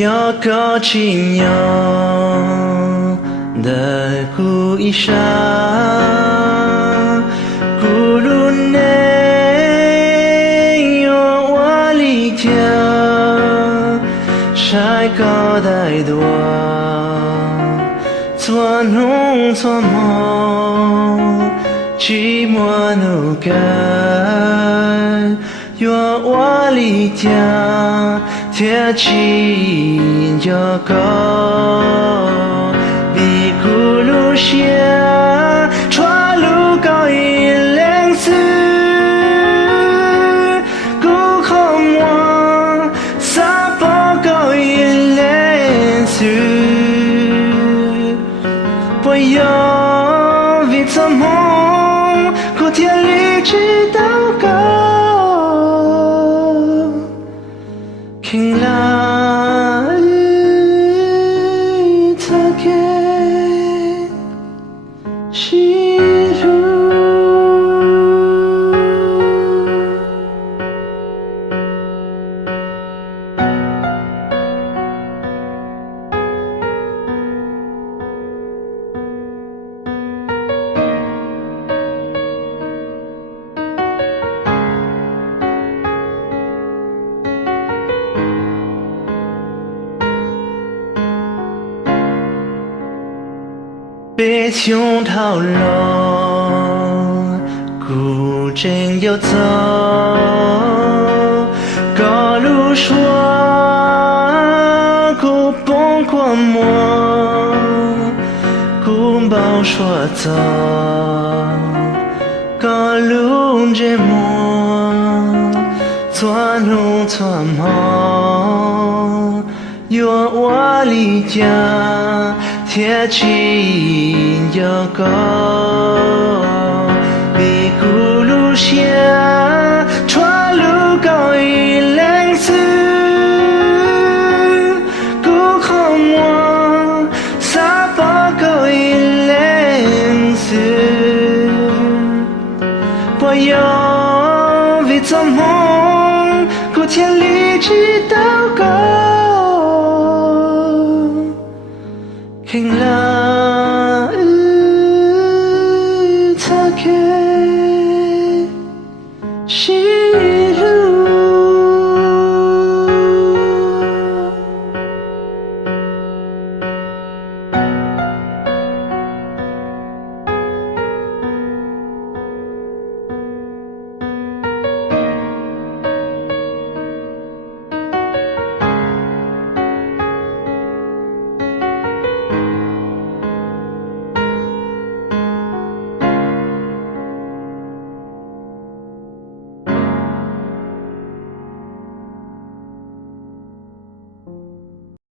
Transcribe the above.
要高清鸟的故意沙，咕噜内有我里条，晒高带多，做农做梦，寂寞怒干，有我里条。天气就高，比咕噜下，穿路高一零四，古空我撒播高一零四，不要为做梦，古天里知道高。听来他给西路。北胸套肉，古镇游走，高路说，古崩过魔，古堡说走，高路折磨，做奴做梦，有我离家。天气又高，比咕噜下，穿路高一零四，古空我撒播高一零四，我要为做梦，古天里知道高。听了。